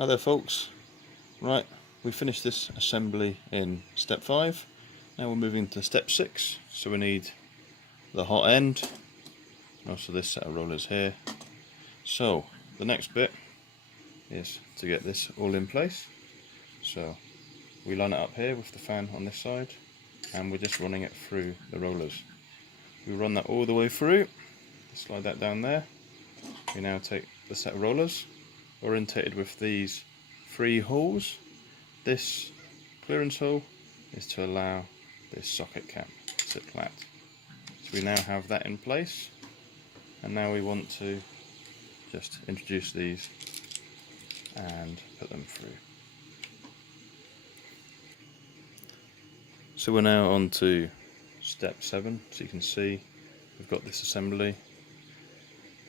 Hi there folks. Right, we finished this assembly in step 5. Now we're moving to step 6. So we need the hot end, and also this set of rollers here. So the next bit is to get this all in place. So we line it up here with the fan on this side, and we're just running it through the rollers. We run that all the way through, slide that down there. We now take the set of rollers, orientated with these 3 holes. This clearance hole is to allow this socket cap to sit flat. So we now have that in place, and now we want to just introduce these and put them through. So we're now on to step 7. So you can see we've got this assembly,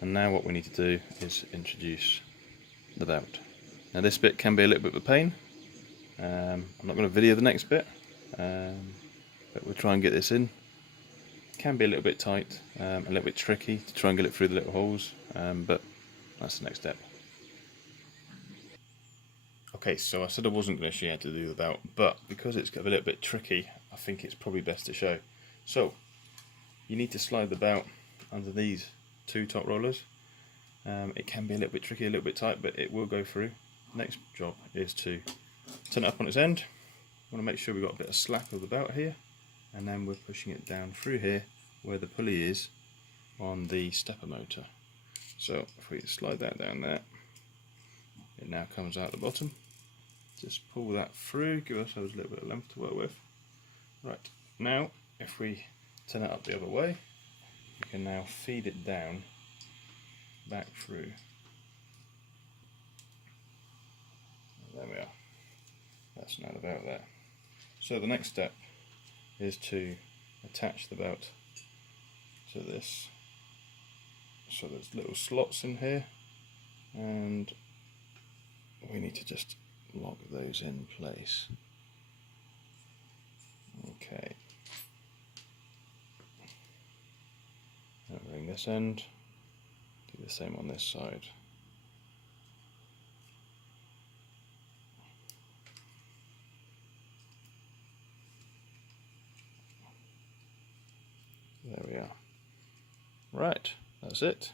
and now what we need to do is introduce the belt. Now this bit can be a little bit of a pain. I'm not going to video the next bit, but we'll try and get this in. It can be a little bit tight, a little bit tricky to try and get it through the little holes, but that's the next step. Okay, so I said I wasn't going to show you how to do the belt, but because it's a little bit tricky, I think it's probably best to show. So you need to slide the belt under these 2 top rollers. It can be a little bit tricky, a little bit tight, but it will go through. Next job is to turn it up on its end. We want to make sure we've got a bit of slack of the belt here, and then we're pushing it down through here where the pulley is on the stepper motor. So if we slide that down there, it now comes out the bottom. Just pull that through, give ourselves a little bit of length to work with. Right, now if we turn it up the other way, we can now feed it down back through. There we are. That's now the belt there. So the next step is to attach the belt to this. So there's little slots in here, and we need to just lock those in place. Okay. Now bring this end, do the same on this side. There we are. Right, that's it.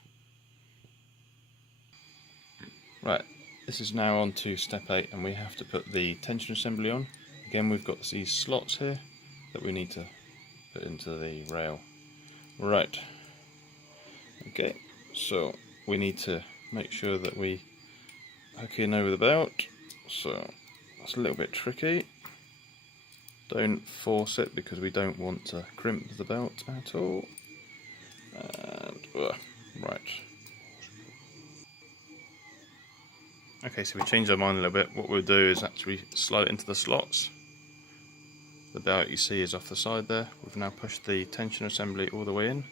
Right, this is now on to step 8, and we have to put the tension assembly on. Again, we've got these slots here that we need to put into the rail. Right, okay, so we need to make sure that we hook in over the belt. So that's a little bit tricky. Don't force it because we don't want to crimp the belt at all. And right. Okay, so we changed our mind a little bit. What we'll do is actually slide it into the slots. The belt you see is off the side there. We've now pushed the tension assembly all the way in,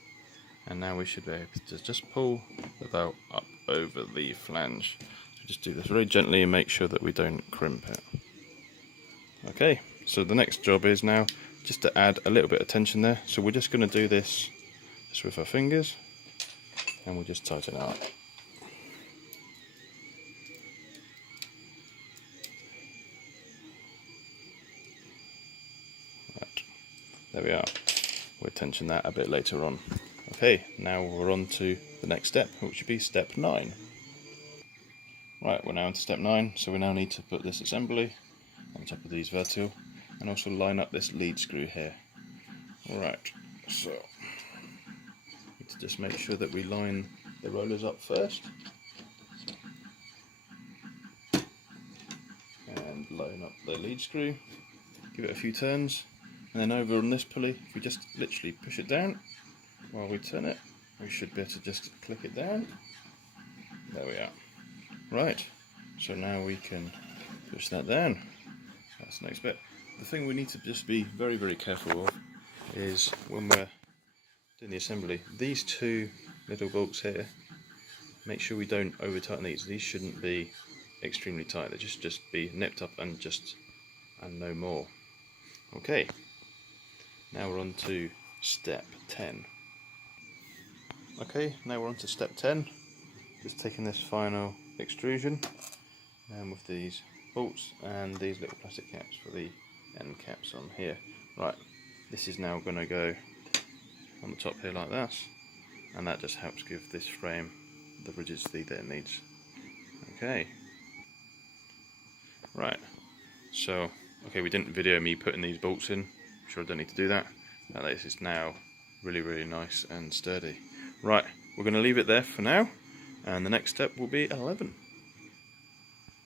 and now we should be able to just pull the belt up over the flange. So just do this very gently and make sure that we don't crimp it. Okay, so the next job is now just to add a little bit of tension there. So we're just going to do this just with our fingers, and we'll just tighten it up. Right, there we are. We'll tension that a bit later on. Okay, now we're on to the next step, which would be step 9. Right, we're now into step 9, so we now need to put this assembly on top of these vertical, and also line up this lead screw here. Alright, so we need to just make sure that we line the rollers up first, and line up the lead screw, give it a few turns, and then over on this pulley, if we just literally push it down while we turn it, we should be able to just click it down. There we are. Right, so now we can push that down. That's the next bit. The thing we need to just be very, very careful of is when we're doing the assembly, these 2 little bolts here, make sure we don't over tighten these. These shouldn't be extremely tight, they just be nipped up and no more. Okay, now we're on to step 10. Okay, now we're on to step 10. Just taking this final extrusion, and with these bolts and these little plastic caps for the end caps on here. Right, this is now going to go on the top here like that, and that just helps give this frame the rigidity that it needs. Okay, right, so we didn't video me putting these bolts in. I'm sure I don't need to do that. This is now really nice and sturdy. Right, we're going to leave it there for now, and the next step will be 11.